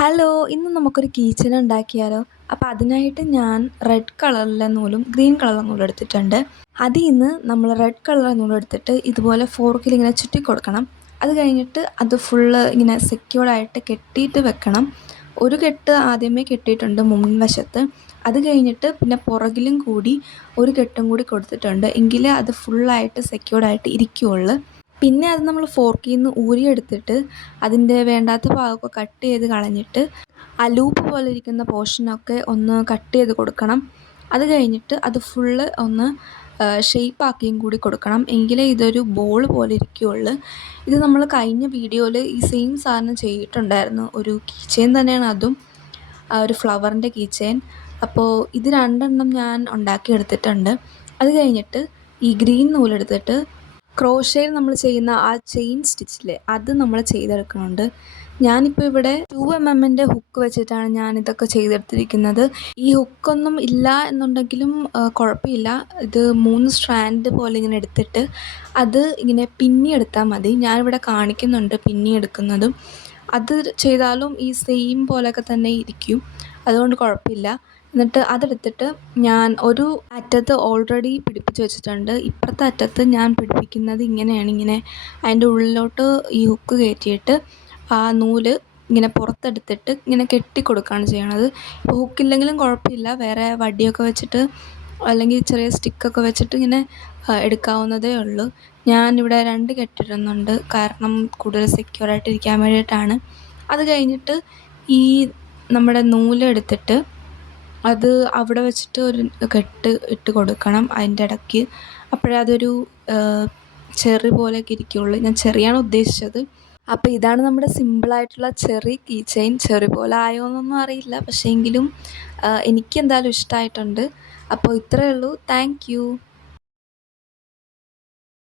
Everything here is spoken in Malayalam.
ഹലോ, ഇന്ന് നമുക്കൊരു കീ ചെയിൻ ഉണ്ടാക്കിയാലോ? അപ്പോൾ അതിനായിട്ട് ഞാൻ റെഡ് കളറിലെ നൂലും ഗ്രീൻ കളറിലെ നൂലും എടുത്തിട്ടുണ്ട്. അതിൽ നിന്ന് നമ്മൾ റെഡ് കളറിലെ നൂലെടുത്തിട്ട് ഇതുപോലെ ഫോർക്കിൽ ഇങ്ങനെ ചുറ്റി കൊടുക്കണം. അത് കഴിഞ്ഞിട്ട് അത് ഫുള്ള് ഇങ്ങനെ സെക്യൂർഡായിട്ട് കെട്ടിയിട്ട് വെക്കണം. ഒരു കെട്ട് ആദ്യമേ കെട്ടിയിട്ടുണ്ട് മുൻവശത്ത്. അത് കഴിഞ്ഞിട്ട് പിന്നെ പുറകിലും കൂടി ഒരു കെട്ടും കൂടി കൊടുത്തിട്ടുണ്ട്. എങ്കിലേ അത് ഫുള്ളായിട്ട് സെക്യൂർഡായിട്ട് ഇരിക്കുകയുള്ളൂ. പിന്നെ അത് നമ്മൾ ഫോർക്കിൽ നിന്ന് ഊരിയെടുത്തിട്ട് അതിൻ്റെ വേണ്ടാത്ത ഭാഗമൊക്കെ കട്ട് ചെയ്ത് കളഞ്ഞിട്ട് ആ ലൂപ്പ് പോലെ ഇരിക്കുന്ന പോർഷനൊക്കെ ഒന്ന് കട്ട് ചെയ്ത് കൊടുക്കണം. അത് കഴിഞ്ഞിട്ട് അത് ഫുള്ള് ഒന്ന് ഷേപ്പാക്കിയും കൂടി കൊടുക്കണം. എങ്കിലേ ഇതൊരു ബോൾ പോലെ ഇരിക്കുകയുള്ളൂ. ഇത് നമ്മൾ കഴിഞ്ഞ വീഡിയോയിൽ ഈ സെയിം സാധനം ചെയ്തിട്ടുണ്ടായിരുന്നു. ഒരു കീ ചെയിൻ തന്നെയാണ് അതും, ഒരു ഫ്ലവറിൻ്റെ കീ ചെയിൻ. അപ്പോൾ ഇത് രണ്ടെണ്ണം ഞാൻ ഉണ്ടാക്കിയെടുത്തിട്ടുണ്ട്. അത് കഴിഞ്ഞിട്ട് ഈ ഗ്രീൻ നൂലെടുത്തിട്ട് ക്രോഷയിൽ നമ്മൾ ചെയ്യുന്ന ആ ചെയിൻ സ്റ്റിച്ചില്ലേ, അത് നമ്മൾ ചെയ്തെടുക്കുന്നുണ്ട്. ഞാനിപ്പോൾ ഇവിടെ 2mm ഹുക്ക് വെച്ചിട്ടാണ് ഞാനിതൊക്കെ ചെയ്തെടുത്തിരിക്കുന്നത്. ഈ ഹുക്കൊന്നും ഇല്ല എന്നുണ്ടെങ്കിലും കുഴപ്പമില്ല. ഇത് 3 സ്ട്രാൻഡ് പോലെ ഇങ്ങനെ എടുത്തിട്ട് അത് ഇങ്ങനെ പിന്നിയെടുത്താൽ മതി. ഞാനിവിടെ കാണിക്കുന്നുണ്ട് പിന്നിയെടുക്കുന്നതും. അത് ചെയ്താലും ഈ സെയിം പോലെയൊക്കെ തന്നെ ഇരിക്കും, അതുകൊണ്ട് കുഴപ്പമില്ല. എന്നിട്ട് അതെടുത്തിട്ട് ഞാൻ ഒരു അറ്റത്ത് ഓൾറെഡി പിടിപ്പിച്ച് വെച്ചിട്ടുണ്ട്. ഇപ്പുറത്തെ അറ്റത്ത് ഞാൻ പിടിപ്പിക്കുന്നത് ഇങ്ങനെയാണ്. ഇങ്ങനെ അതിൻ്റെ ഉള്ളിലോട്ട് ഈ ഹുക്ക് കയറ്റിയിട്ട് ആ നൂല് ഇങ്ങനെ പുറത്തെടുത്തിട്ട് ഇങ്ങനെ കെട്ടിക്കൊടുക്കുകയാണ് ചെയ്യണത്. ഇപ്പോൾ ഹുക്കില്ലെങ്കിലും കുഴപ്പമില്ല, വേറെ വടിയൊക്കെ വെച്ചിട്ട് അല്ലെങ്കിൽ ചെറിയ സ്റ്റിക്കൊക്കെ വെച്ചിട്ട് ഇങ്ങനെ എടുക്കാവുന്നതേ ഉള്ളൂ. ഞാനിവിടെ 2 കെട്ടിടുന്നുണ്ട്, കാരണം കൂടുതൽ സെക്യൂറായിട്ട് ഇരിക്കാൻ വേണ്ടിയിട്ടാണ്. അത് കഴിഞ്ഞിട്ട് ഈ നമ്മുടെ നൂലെടുത്തിട്ട് അത് അവിടെ വെച്ചിട്ട് ഒരു കെട്ട് ഇട്ട് കൊടുക്കണം അതിൻ്റെ ഇടയ്ക്ക്. അപ്പോഴേ അതൊരു ചെറി പോലെയൊക്കെ ഇരിക്കുകയുള്ളൂ. ഞാൻ ചെറിയാണ് ഉദ്ദേശിച്ചത്. അപ്പോൾ ഇതാണ് നമ്മുടെ സിമ്പിളായിട്ടുള്ള ചെറി കീ ചെയിൻ. ചെറി പോലെ ആയോ എന്നൊന്നും അറിയില്ല, പക്ഷേ എങ്കിലും എനിക്ക് എന്തായാലും ഇഷ്ടമായിട്ടുണ്ട്. അപ്പോൾ ഇത്രയേ ഉള്ളൂ. Thank you.